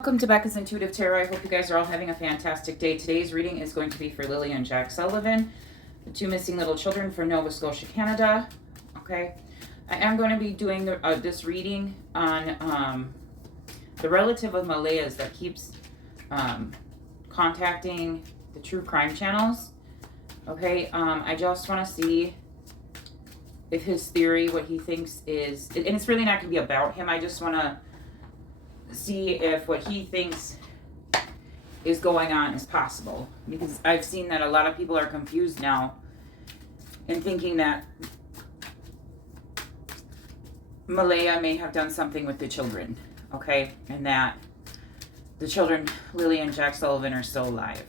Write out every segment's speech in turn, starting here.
Welcome to Becca's Intuitive Tarot. I hope you guys are all having a fantastic day. Today's reading is going to be for Lily and Jack Sullivan, the two missing little children from Nova Scotia, Canada. Okay, I am going to be doing this reading on the relative of Malaya's that keeps contacting the true crime channels. Okay, I just want to see if his theory, what he thinks is, and it's really not going to be about him. I just want to see if what he thinks is going on is possible, because I've seen that a lot of people are confused now and thinking that Malaya may have done something with the children, okay, and that the children, Lily and Jack Sullivan, are still alive,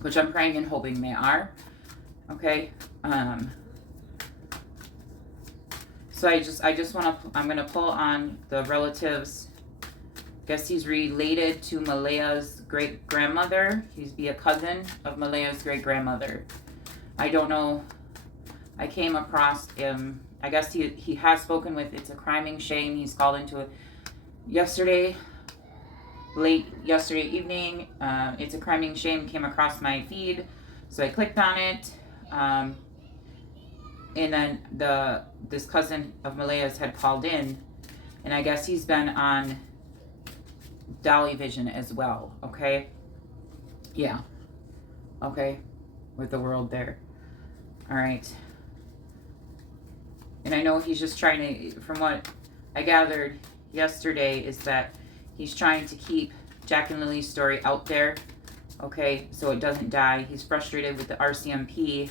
which I'm praying and hoping they are. Okay, so I just want to, I'm going to pull on the relatives. Guess he's related to Malaya's great-grandmother. He's be a cousin of Malaya's great-grandmother. I don't know. I came across him. I guess he has spoken with It's a Criming Shame. He's called into it late yesterday evening. It's a Criming Shame came across my feed, so I clicked on it. And then this cousin of Malaya's had called in, and I guess he's been on Dolly Vision as well. Okay, yeah, okay, with the world there. All right, and I know he's just trying to, from what I gathered yesterday, is that he's trying to keep Jack and Lily's story out there, okay, so it doesn't die. He's frustrated with the RCMP.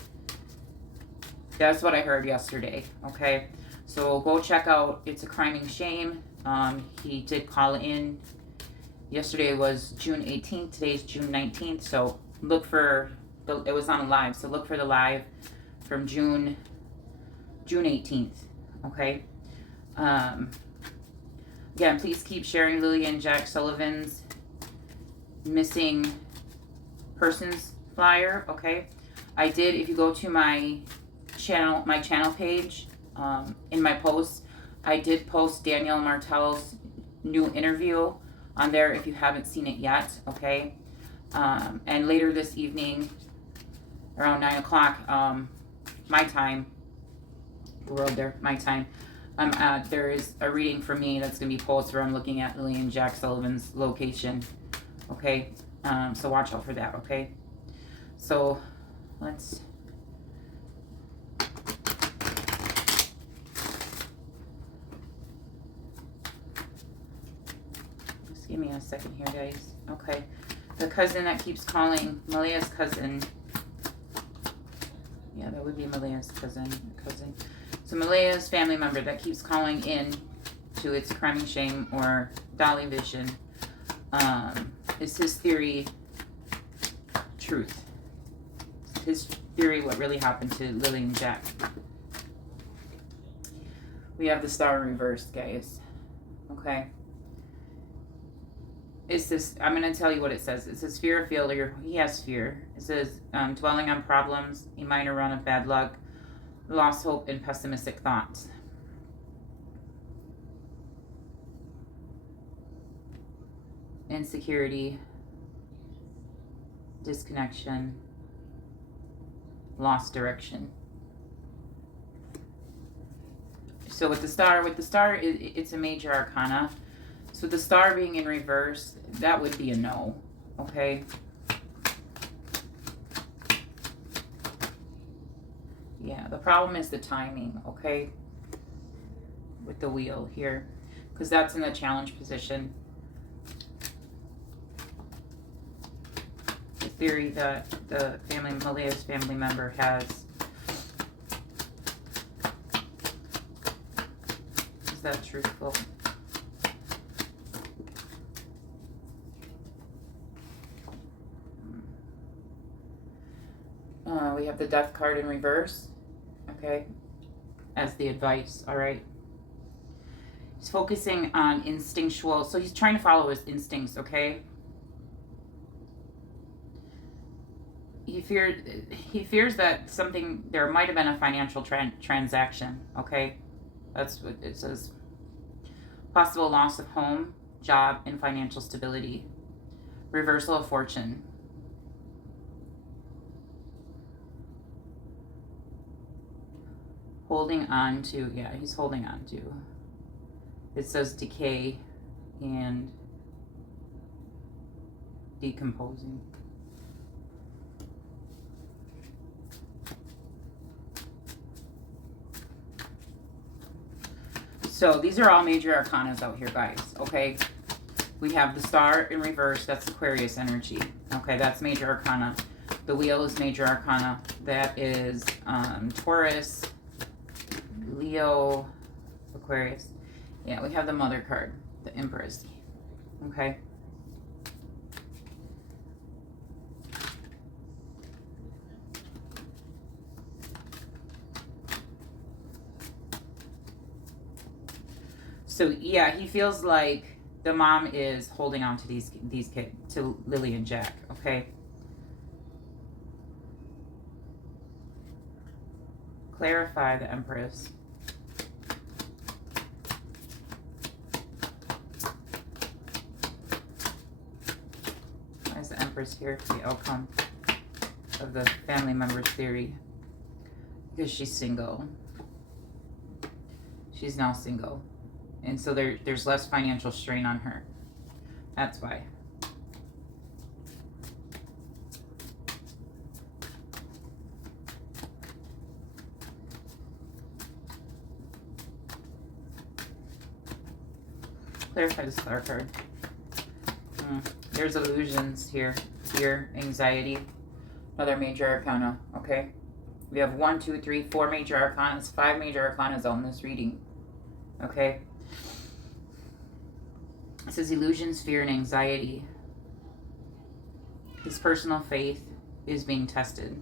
That's what I heard yesterday. Okay, so go check out It's a Criming Shame. He did call in. Yesterday was June 18th. Today's June 19th. So look for it was on a live. So look for the live from June 18th. Okay. Again, please keep sharing Lily and Jack Sullivan's missing persons flyer. Okay. I did. If you go to my channel page, in my posts, I did post Danielle Martel's new interview on there if you haven't seen it yet. Okay, and later this evening around 9 o'clock my time, the world there, my time, there is a reading for me that's going to be posted where I'm looking at Lily and Jack Sullivan's location. Okay, so watch out for that. Okay, so let's give me a second here, guys. Okay. The cousin that keeps calling, Malaya's cousin. Yeah, that would be Malaya's cousin. So Malaya's family member that keeps calling in to It's Criming Shame or Dolly Vision. Is his theory truth? His theory what really happened to Lily and Jack. We have the star reversed, guys. Okay. It's this, I'm going to tell you what it says. It says fear of failure. He has fear. It says dwelling on problems, a minor run of bad luck, lost hope, and pessimistic thoughts. Insecurity, disconnection, lost direction. So with the star, it's a major arcana. So the star being in reverse, that would be a no, okay? Yeah, the problem is the timing, okay? With the wheel here, because that's in the challenge position. The theory that the Malaya's family member has. Is that truthful? We have the death card in reverse, okay, as the advice, all right. He's focusing on instinctual, so he's trying to follow his instincts, okay. He fears that there might have been a financial transaction, okay. That's what it says. Possible loss of home, job, and financial stability. Reversal of fortune. Holding on to, yeah, he's holding on to. It says decay and decomposing. So these are all major arcanas out here, guys, okay? We have the Star in reverse. That's Aquarius energy. Okay, that's major arcana. The Wheel is major arcana. That is Taurus, Leo, Aquarius. Yeah, we have the Mother card, the Empress. Okay. So yeah, he feels like the mom is holding on to these kids, to Lily and Jack, okay? Clarify the Empress. Why is the Empress here for the outcome of the family member's theory? Because she's single. She's now single. And so there's less financial strain on her. That's why. Clarify the Star card. There's illusions here. Fear, anxiety. Another major arcana. Okay. We have 1, 2, 3, 4 major arcanas. 5 major arcanas on this reading. Okay. It says illusions, fear, and anxiety. His personal faith is being tested.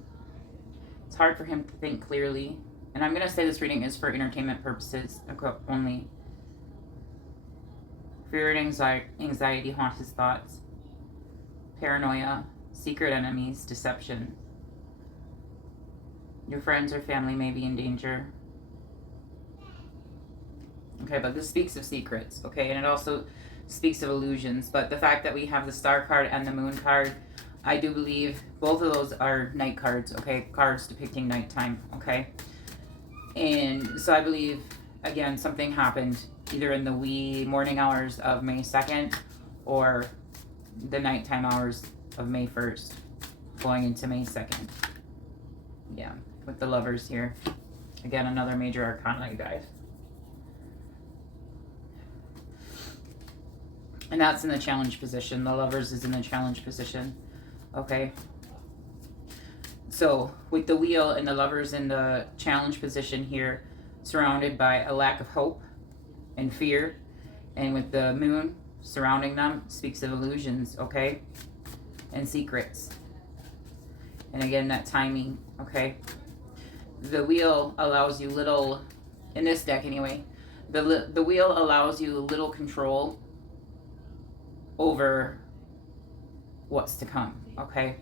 It's hard for him to think clearly. And I'm going to say this reading is for entertainment purposes only. Fear and anxiety haunt his thoughts. Paranoia, secret enemies, deception. Your friends or family may be in danger. Okay, but this speaks of secrets, okay? And it also speaks of illusions. But the fact that we have the Star card and the Moon card, I do believe both of those are night cards, okay? Cards depicting nighttime, okay? And so I believe, again, something happened either in the wee morning hours of May 2nd or the nighttime hours of May 1st, going into May 2nd. Yeah, with the Lovers here. Again, another major arcana, you guys. And that's in the challenge position. The Lovers is in the challenge position. Okay. So with the Wheel and the Lovers in the challenge position here, surrounded by a lack of hope and fear. And with the Moon surrounding them, speaks of illusions, okay? And secrets. And again, that timing, okay? The Wheel allows you little, in this deck anyway, the Wheel allows you little control over what's to come, okay?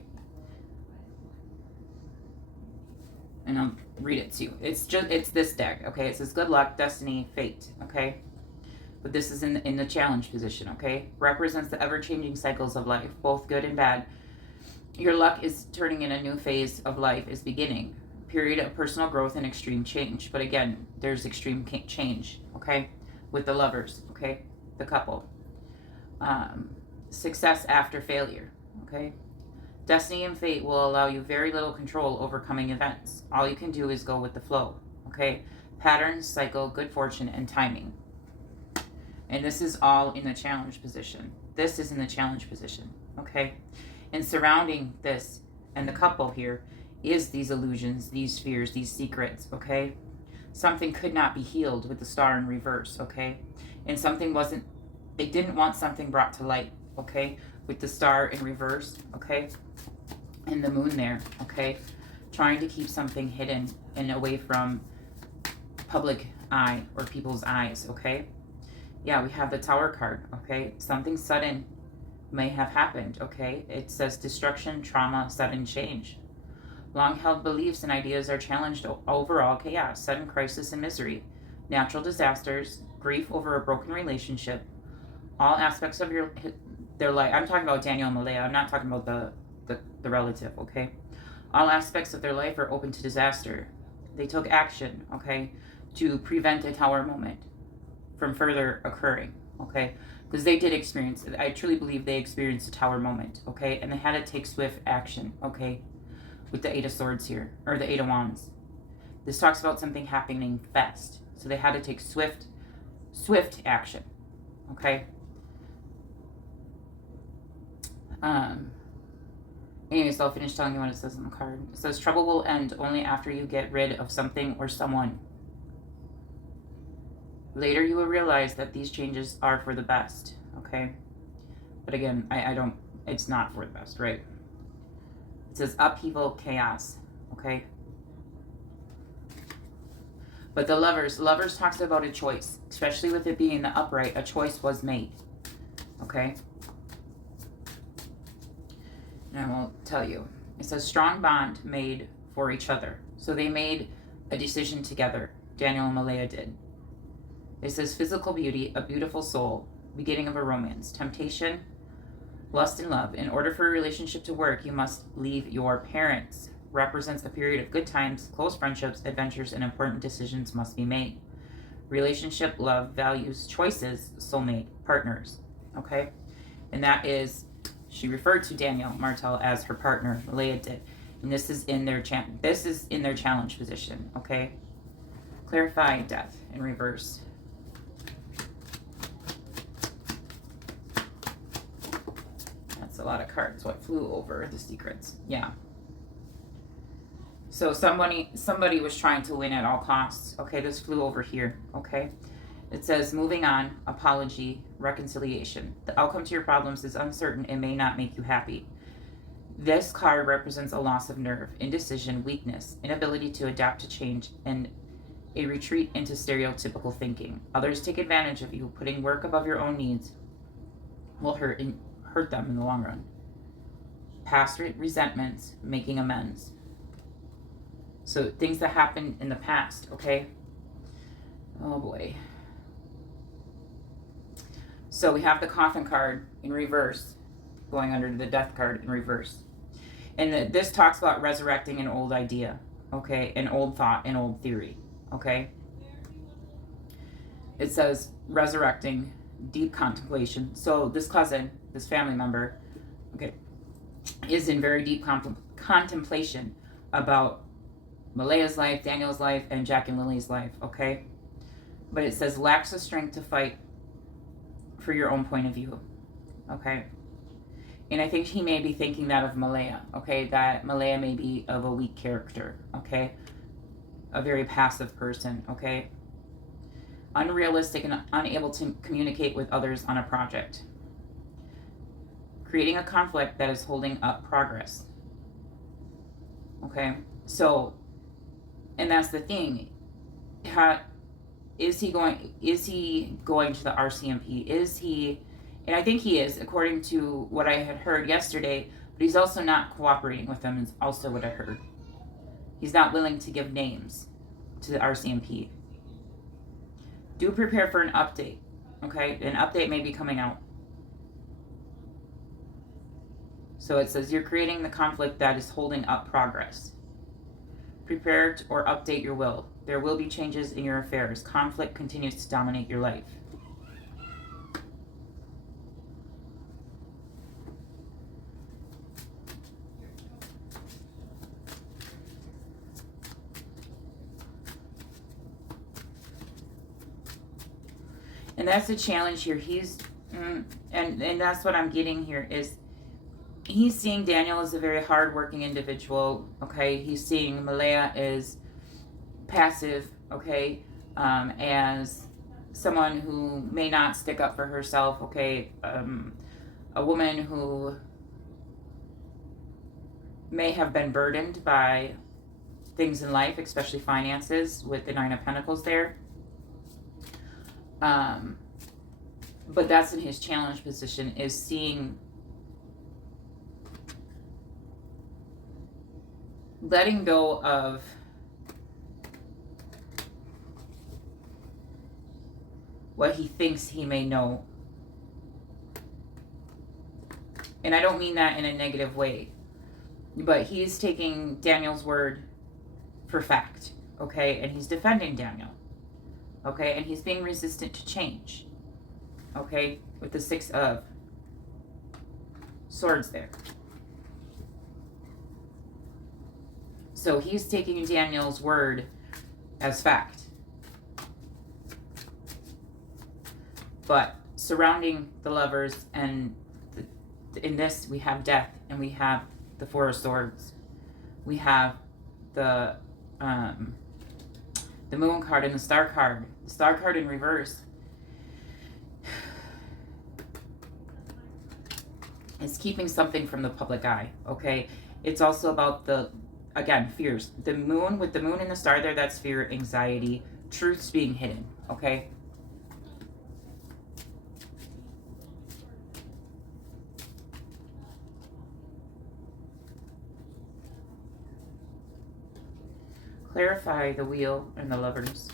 And I'll read it to you. It's this deck, okay? It says good luck, destiny, fate, okay? But this is in the challenge position, okay? Represents the ever-changing cycles of life, both good and bad. Your luck is turning in a new phase of life is beginning. Period of personal growth and extreme change. But again, there's extreme change, okay? With the Lovers, okay? The couple. Success after failure, okay? Destiny and fate will allow you very little control over coming events. All you can do is go with the flow, okay? Patterns, cycle, good fortune, and timing. And this is all in the challenge position. This is in the challenge position, okay? And surrounding this and the couple here is these illusions, these fears, these secrets, okay? Something could not be healed with the Star in reverse, okay? And something wasn't, they didn't want something brought to light, okay? With the Star in reverse, okay? And the Moon there, okay? Trying to keep something hidden and away from public eye or people's eyes, okay? Yeah, we have the Tower card, okay? Something sudden may have happened, okay? It says destruction, trauma, sudden change. Long-held beliefs and ideas are challenged. Overall chaos, sudden crisis and misery. Natural disasters, grief over a broken relationship, All aspects of their life. I'm talking about Daniel and Malaya. I'm not talking about the relative, okay? All aspects of their life are open to disaster. They took action, okay, to prevent a tower moment from further occurring, okay? Because they did experience it. I truly believe they experienced a tower moment, okay? And they had to take swift action, okay? With the Eight of Swords here, or the Eight of Wands. This talks about something happening fast. So they had to take swift action, okay? Anyways, I'll finish telling you what it says on the card. It says, trouble will end only after you get rid of something or someone. Later you will realize that these changes are for the best, okay? But again, I don't, it's not for the best, right? It says upheaval, chaos, okay? But the Lovers talks about a choice, especially with it being the upright, a choice was made, okay? And I will tell you. It says strong bond made for each other. So they made a decision together. Daniel and Malaya did. It says physical beauty, a beautiful soul, beginning of a romance, temptation, lust and love. In order for a relationship to work, you must leave your parents. Represents a period of good times, close friendships, adventures, and important decisions must be made. Relationship, love, values, choices, soulmate, partners. Okay? And that is, she referred to Daniel Martel as her partner. Malaya did. And this is in their challenge position. Okay? Clarify death in reverse. That's a lot of cards. What flew over the secrets? Yeah. So somebody was trying to win at all costs. Okay, this flew over here. Okay. It says, moving on, apology, reconciliation. The outcome to your problems is uncertain and may not make you happy. This card represents a loss of nerve, indecision, weakness, inability to adapt to change, and a retreat into stereotypical thinking. Others take advantage of you. Putting work above your own needs will hurt them in the long run. Past resentments, making amends. So things that happened in the past, okay? Oh boy. So we have the coffin card in reverse, going under the death card in reverse. And this talks about resurrecting an old idea, okay? An old thought, an old theory, okay? It says resurrecting, deep contemplation. So this cousin, this family member, okay, is in very deep contemplation about Malaya's life, Daniel's life, and Jack and Lily's life, okay? But it says lacks the strength to fight for your own point of view, okay? And I think he may be thinking that of Malaya, okay? That Malaya may be of a weak character, okay? A very passive person, okay? Unrealistic and unable to communicate with others on a project. Creating a conflict that is holding up progress, okay? So, and that's the thing. Is he going to the RCMP? Is he, and I think he is, according to what I had heard yesterday, but he's also not cooperating with them, is also what I heard. He's not willing to give names to the RCMP. Do prepare for an update, okay? An update may be coming out. So it says you're creating the conflict that is holding up progress. Prepare or update your will. There will be changes in your affairs. Conflict continues to dominate your life. And that's the challenge here. He's, and that's what I'm getting here is, he's seeing Daniel as a very hardworking individual, okay? He's seeing Malaya as passive, okay? As someone who may not stick up for herself, okay? A woman who may have been burdened by things in life, especially finances, with the Nine of Pentacles there. But that's in his challenge position, is seeing, letting go of what he thinks he may know And I don't mean that in a negative way, but he's taking Daniel's word for fact, okay? And he's defending Daniel, okay? And he's being resistant to change, okay? With the 6 of Swords there. So he's taking Daniel's word as fact. But surrounding the lovers, and in this we have death, and we have the 4 of Swords. We have the Moon card and the Star card. The Star card in reverse is keeping something from the public eye, okay? It's also about the, again, fears. The moon, with the moon and the star there, that's fear, anxiety, truths being hidden, okay? Clarify the Wheel and the Lovers.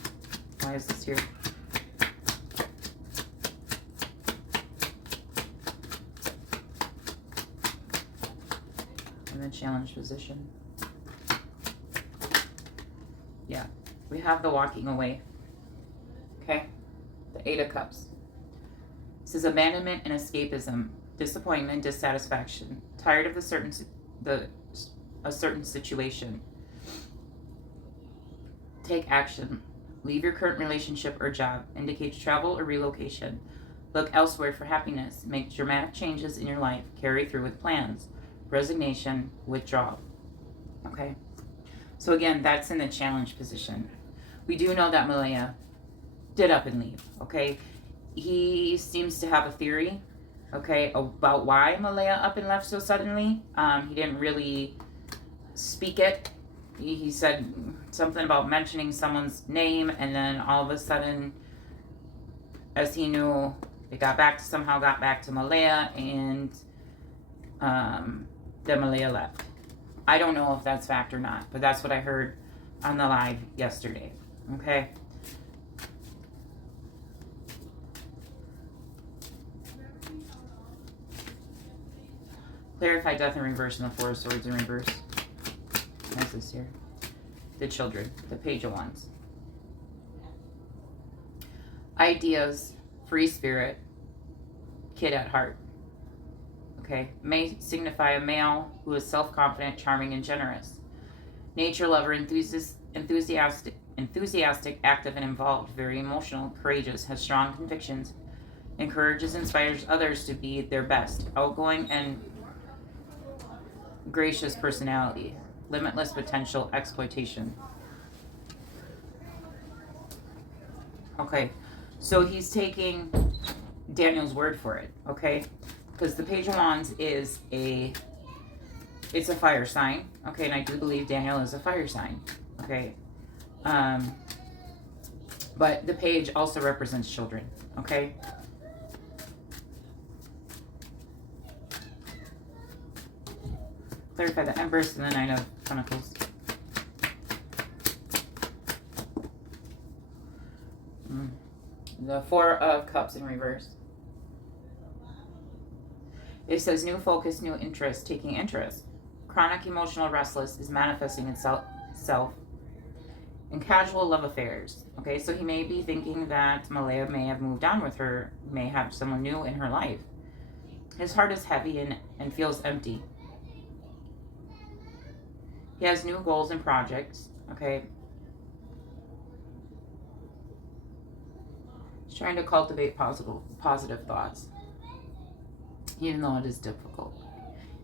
Why is this here? And the challenge position. Yeah, we have the walking away. Okay, the 8 of Cups. This is abandonment and escapism, disappointment, dissatisfaction, tired of a certain situation. Take action. Leave your current relationship or job. Indicates travel or relocation. Look elsewhere for happiness. Make dramatic changes in your life. Carry through with plans. Resignation, withdrawal. Okay. So again, that's in the challenge position. We do know that Malaya did up and leave. Okay. He seems to have a theory, okay, about why Malaya up and left so suddenly. He didn't really speak it. He said something about mentioning someone's name, and then all of a sudden, as he knew, it somehow got back to Malaya, and then Malaya left. I don't know if that's fact or not, but that's what I heard on the live yesterday. Okay. Clarify death in reverse and the 4 of Swords in reverse. What's this here? The Children, the Page of Wands. Ideas, free spirit, kid at heart. Okay, may signify a male who is self-confident, charming, and generous. Nature lover, enthusiastic, active, and involved, very emotional, courageous, has strong convictions, encourages, inspires others to be their best, outgoing, and gracious personality. Limitless potential, exploitation. Okay, so he's taking Daniel's word for it, okay? Because the Page of Wands is it's a fire sign, okay? And I do believe Daniel is a fire sign, okay? But the page also represents children, okay? Clarify the Empress and the 9 of Pentacles. The 4 of Cups in reverse. It says new focus, new interest, taking interest. Chronic emotional restless is manifesting itself in casual love affairs. Okay, so he may be thinking that Malaya may have moved on with her, may have someone new in her life. His heart is heavy and feels empty. He has new goals and projects, okay? He's trying to cultivate positive thoughts, even though it is difficult.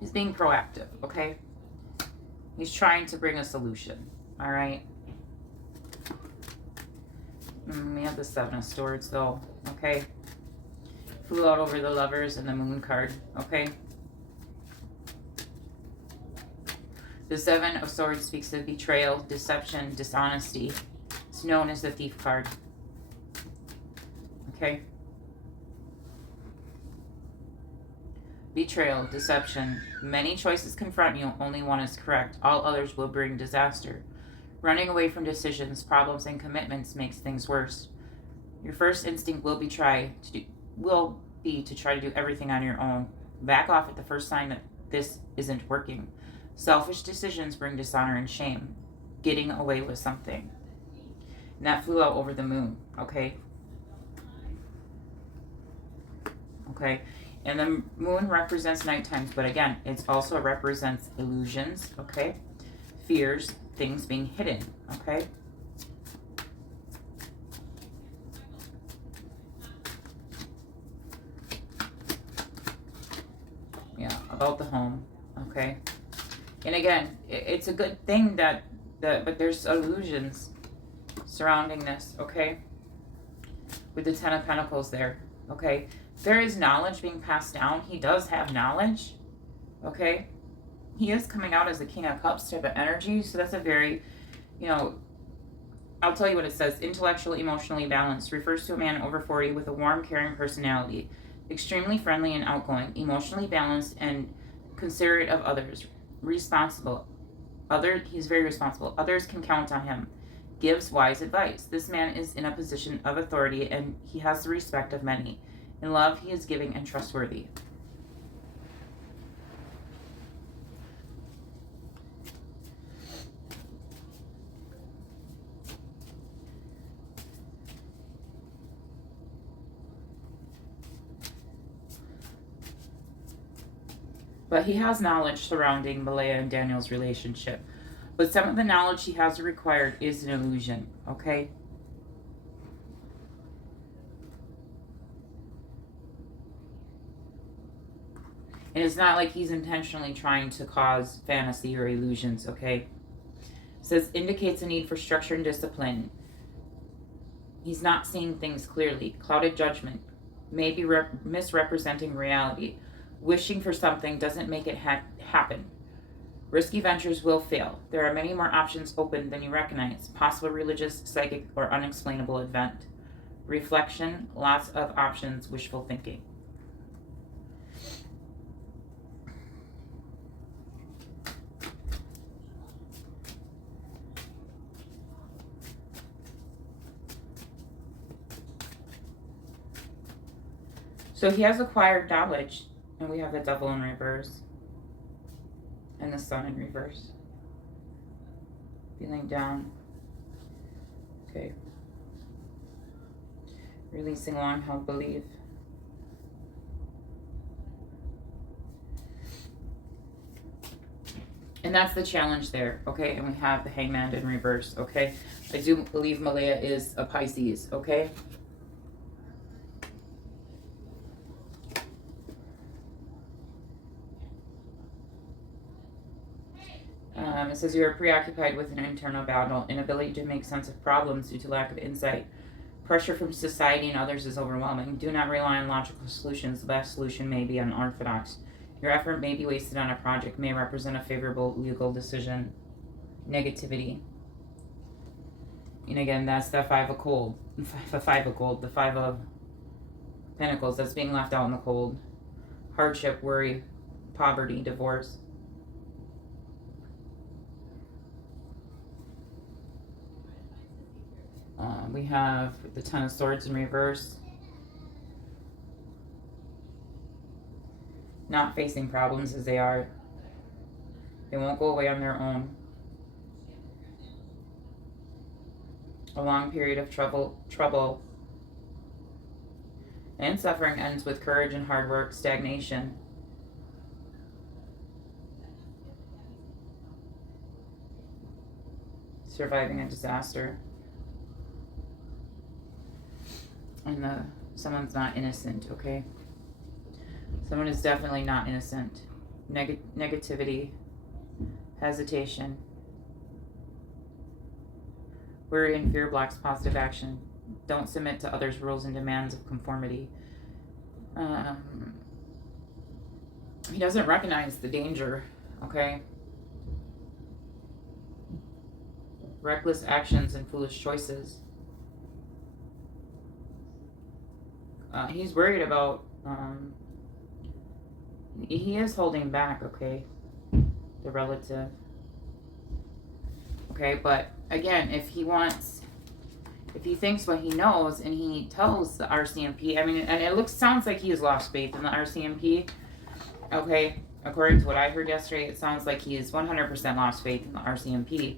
He's being proactive, okay? He's trying to bring a solution, all right? We have the 7 of Swords, though, okay? Flew out over the Lovers and the Moon card, okay? The 7 of Swords speaks of betrayal, deception, dishonesty. It's known as the Thief card. Okay? Betrayal, deception. Many choices confront you. Only one is correct. All others will bring disaster. Running away from decisions, problems, and commitments makes things worse. Your first instinct will be to try to do everything on your own. Back off at the first sign that this isn't working. Selfish decisions bring dishonor and shame. Getting away with something. And that flew out over the moon, okay? Okay? And the moon represents night times, but again, it also represents illusions, okay? Fears, things being hidden, okay? Yeah, about the home, okay? And again, it's a good thing that but there's illusions surrounding this, okay? With the Ten of Pentacles there, okay? There is knowledge being passed down. He does have knowledge, okay? He is coming out as the King of Cups type of energy, so that's a very, you know, I'll tell you what it says. Intellectually, emotionally balanced. Refers to a man over 40 with a warm, caring personality. Extremely friendly and outgoing. Emotionally balanced and considerate of others. Responsible. He's very responsible. Others can count on him. Gives wise advice. This man is in a position of authority and he has the respect of many. In love, he is giving and trustworthy. But he has knowledge surrounding Malaya and Daniel's relationship. But some of the knowledge he has required is an illusion, okay? And it's not like he's intentionally trying to cause fantasy or illusions, okay? It says, indicates a need for structure and discipline. He's not seeing things clearly. Clouded judgment. Maybe misrepresenting reality. Wishing for something doesn't make it happen. Risky ventures will fail. There are many more options open than you recognize. Possible religious, psychic, or unexplainable event. Reflection, lots of options, wishful thinking. So he has acquired knowledge, and we have the Devil in reverse. And the Sun in reverse. Feeling down. Okay. Releasing long-held belief. And that's the challenge there, okay? And we have the Hangman in reverse, okay? I do believe Malaya is a Pisces, okay? It says you are preoccupied with an internal battle, inability to make sense of problems due to lack of insight. Pressure from society and others is overwhelming. Do not rely on logical solutions. The best solution may be unorthodox. Your effort may be wasted on a project, may represent a favorable legal decision. Negativity. And again, that's the Five of Gold. The Five of Pentacles. That's being left out in the cold. Hardship, worry, poverty, divorce. We have the Ten of Swords in reverse. Not facing problems as they are. They won't go away on their own. A long period of trouble and suffering ends with courage and hard work, stagnation. Surviving a disaster. And someone's not innocent, okay? Someone is definitely not innocent. Negativity, hesitation, worry and fear blocks positive action. Don't submit to others' rules and demands of conformity. He doesn't recognize the danger, okay? Reckless actions and foolish choices. He's worried about, he is holding back, okay, the relative. Okay, but again, if he thinks what he knows and he tells the RCMP, I mean, and it sounds like he has lost faith in the RCMP. Okay, according to what I heard yesterday, it sounds like he is 100% lost faith in the RCMP.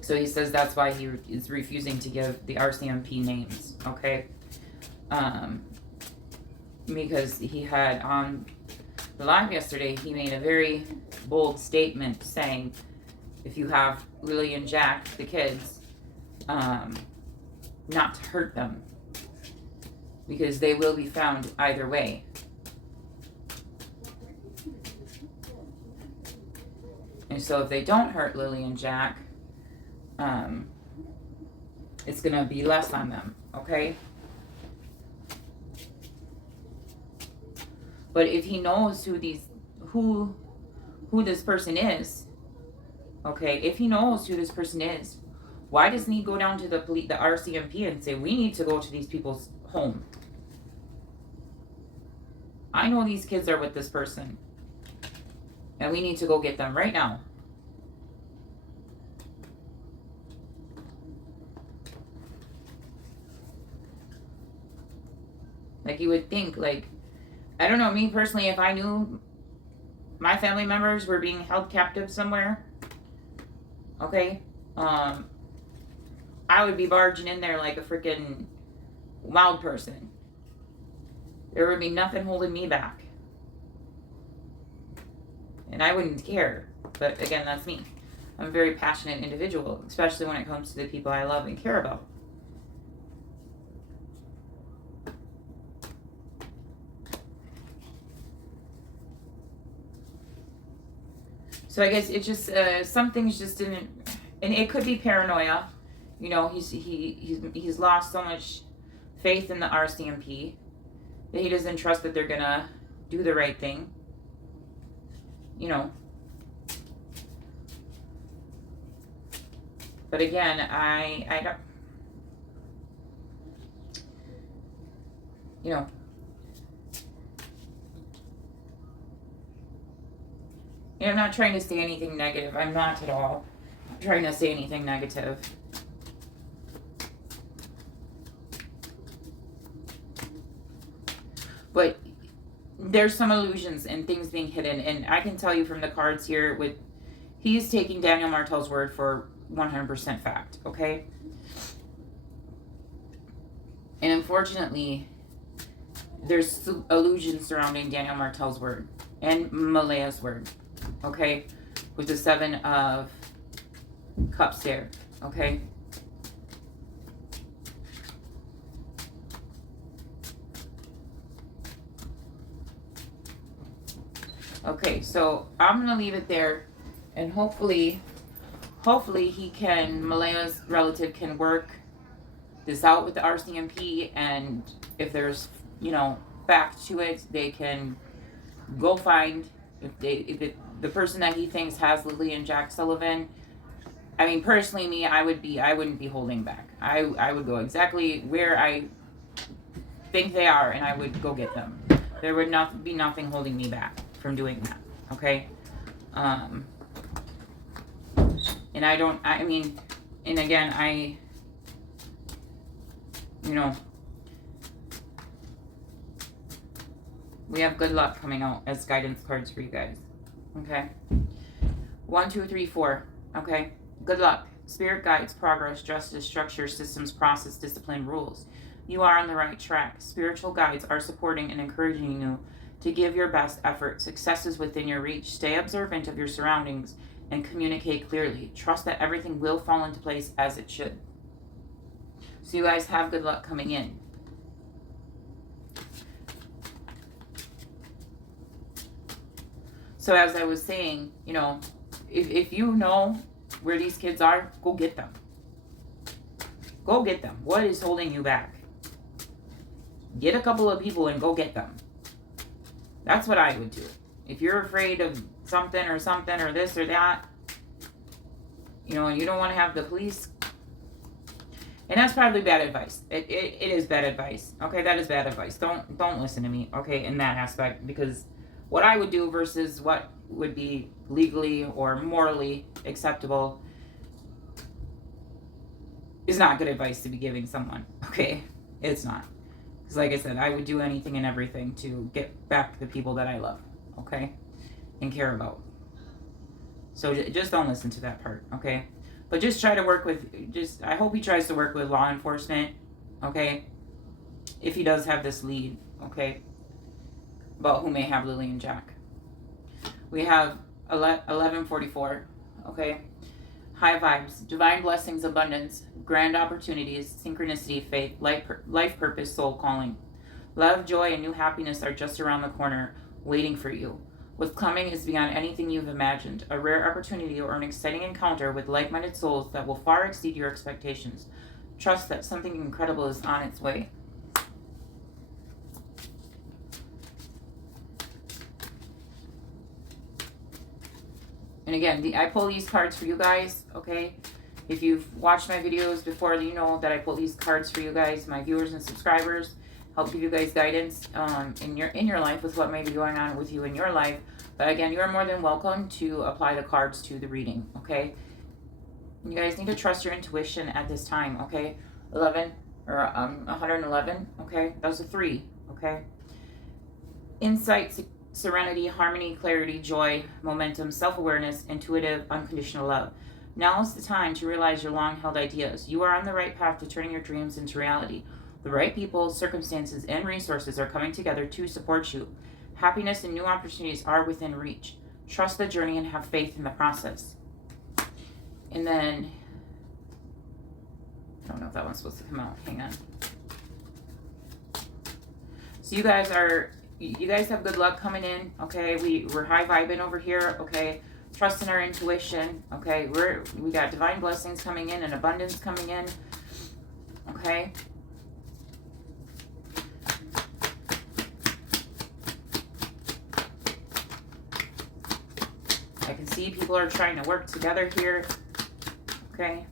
So he says that's why he is refusing to give the RCMP names, okay? Because he had on the live yesterday, he made a very bold statement saying, if you have Lily and Jack, the kids, not to hurt them, because they will be found either way. And so if they don't hurt Lily and Jack, it's gonna be less on them, okay? But if he knows who this person is, okay, if he knows who this person is, why doesn't he go down to the RCMP and say, we need to go to these people's home? I know these kids are with this person, and we need to go get them right now. Like, you would think, like, I don't know, me personally, if I knew my family members were being held captive somewhere, okay, I would be barging in there like a freaking wild person. There would be nothing holding me back. And I wouldn't care. But again, that's me. I'm a very passionate individual, especially when it comes to the people I love and care about. So I guess it just, some things just didn't, and it could be paranoia. You know, he's lost so much faith in the RCMP that he doesn't trust that they're gonna do the right thing. You know. But again, I don't, you know. And I'm not trying to say anything negative. I'm not at all trying to say anything negative. But there's some illusions and things being hidden. And I can tell you from the cards here, he's taking Daniel Martel's word for 100% fact, okay? And unfortunately, there's illusions surrounding Daniel Martel's word and Malaya's word, okay? With the 7 of Cups there, okay? Okay, so I'm going to leave it there, and hopefully Malaya's relative can work this out with the RCMP, and if there's, you know, fact to it, they can go find, the person that he thinks has Lily and Jack Sullivan. I mean, personally, me, I wouldn't be holding back. I would go exactly where I think they are, and I would go get them. There would not be nothing holding me back from doing that, okay? And I mean, and again, you know, we have good luck coming out as guidance cards for you guys, okay? 1, 2, 3, 4, okay? Good luck. Spirit guides, progress, justice, structure, systems, process, discipline, rules. You are on the right track. Spiritual guides are supporting and encouraging you to give your best effort. Success is within your reach. Stay observant of your surroundings and communicate clearly. Trust that everything will fall into place as it should. So you guys have good luck coming in. So as I was saying, you know, if you know where these kids are, go get them. Go get them. What is holding you back? Get a couple of people and go get them. That's what I would do. If you're afraid of something or this or that, you know, and you don't want to have the police. And that's probably bad advice. It is bad advice. Okay, that is bad advice. Don't listen to me, okay, in that aspect. Because what I would do versus what would be legally or morally acceptable is not good advice to be giving someone, okay? It's not. Because like I said, I would do anything and everything to get back the people that I love. okay, and care about. So just don't listen to that part, okay? But just try to work with, I hope he tries to work with law enforcement, okay? If he does have this lead, okay? About who may have Lily and Jack. We have 1144, okay? High vibes, divine blessings, abundance, grand opportunities, synchronicity, faith, life purpose, soul calling. Love, joy, and new happiness are just around the corner, waiting for you. What's coming is beyond anything you've imagined, a rare opportunity or an exciting encounter with like-minded souls that will far exceed your expectations. Trust that something incredible is on its way. And again, I pull these cards for you guys, okay? If you've watched my videos before, you know that I pull these cards for you guys, my viewers and subscribers. Help give you guys guidance in your life with what may be going on with you in your life. But again, you are more than welcome to apply the cards to the reading, okay? You guys need to trust your intuition at this time, okay? 111, okay? That was a 3, okay? Insight, serenity, harmony, clarity, joy, momentum, self-awareness, intuitive, unconditional love. Now is the time to realize your long-held ideas. You are on the right path to turning your dreams into reality. The right people, circumstances, and resources are coming together to support you. Happiness and new opportunities are within reach. Trust the journey and have faith in the process. And then, I don't know if that one's supposed to come out. Hang on. So you guys have good luck coming in, okay? We're high vibing over here, okay? Trusting our intuition, okay? We got divine blessings coming in and abundance coming in, okay? I can see people are trying to work together here, okay?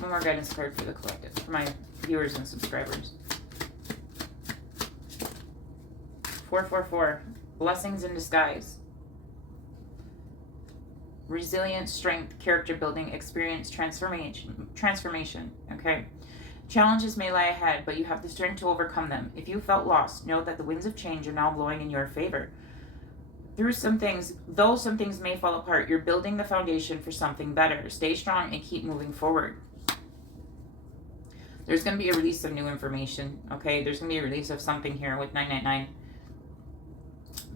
One more guidance card for the collective, for my viewers and subscribers. 444, blessings in disguise. Resilience, strength, character building, experience, transformation, okay? Challenges may lie ahead, but you have the strength to overcome them. If you felt lost, know that the winds of change are now blowing in your favor. Though some things may fall apart, you're building the foundation for something better. Stay strong and keep moving forward. There's going to be a release of new information, okay? There's going to be a release of something here with 999.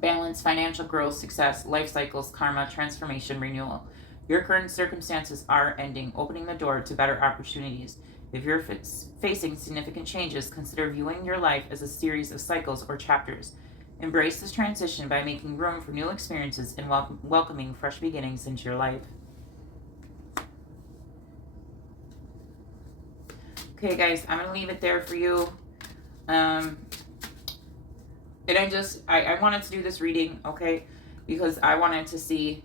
Balance, financial growth, success, life cycles, karma, transformation, renewal. Your current circumstances are ending, opening the door to better opportunities. If you're facing significant changes, consider viewing your life as a series of cycles or chapters. Embrace this transition by making room for new experiences and welcoming fresh beginnings into your life. Okay, guys, I'm going to leave it there for you. And I wanted to do this reading, okay, because I wanted to see,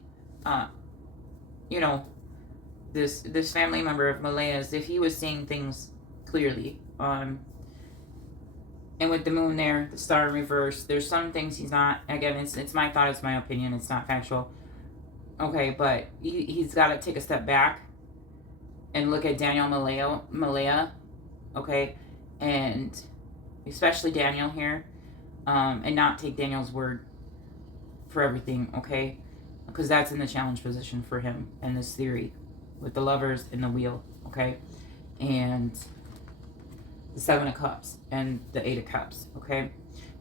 you know, this family member of Malaya's, if he was seeing things clearly. And with the moon there, the star in reverse, there's some things he's not. Again, it's my thought, it's my opinion, it's not factual. Okay, but he's got to take a step back and look at Daniel Malaya, okay, and especially Daniel here, and not take Daniel's word for everything, okay, because that's in the challenge position for him and this theory with the lovers in the wheel, okay, and the 7 of Cups and the 8 of Cups, okay?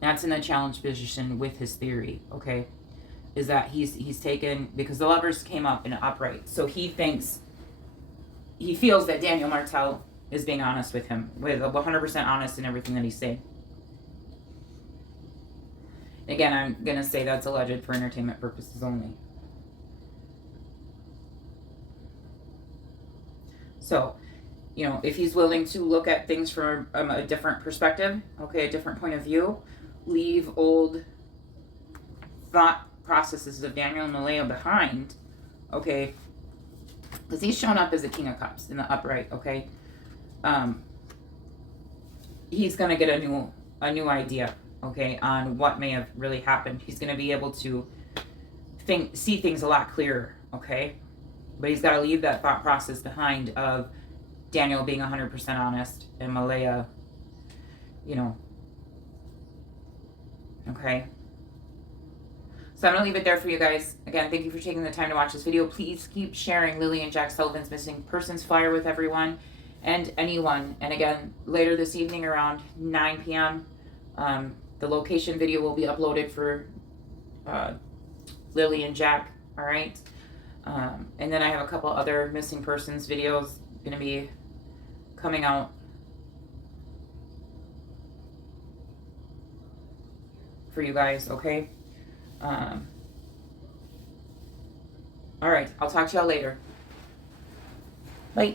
That's in the challenge position with his theory, okay? Is that he's taken, because the lovers came up in an upright, so he feels that Daniel Martel is being honest with him, with 100% honest in everything that he's saying. Again, I'm going to say that's alleged for entertainment purposes only. So, you know, if he's willing to look at things from a different perspective, okay, a different point of view, leave old thought processes of Daniel and Malaya behind, okay, because he's shown up as a King of Cups in the upright, okay, he's going to get a new idea, okay, on what may have really happened. He's going to be able to see things a lot clearer, okay, but he's got to leave that thought process behind of Daniel being 100% honest and Malaya, you know, okay. So I'm going to leave it there for you guys. Again, thank you for taking the time to watch this video. Please keep sharing Lily and Jack Sullivan's missing persons flyer with everyone and anyone. And again, later this evening around 9 p.m., the location video will be uploaded for Lily and Jack. All right. And then I have a couple other missing persons videos going to be coming out for you guys. Okay. All right, I'll talk to y'all later. Bye.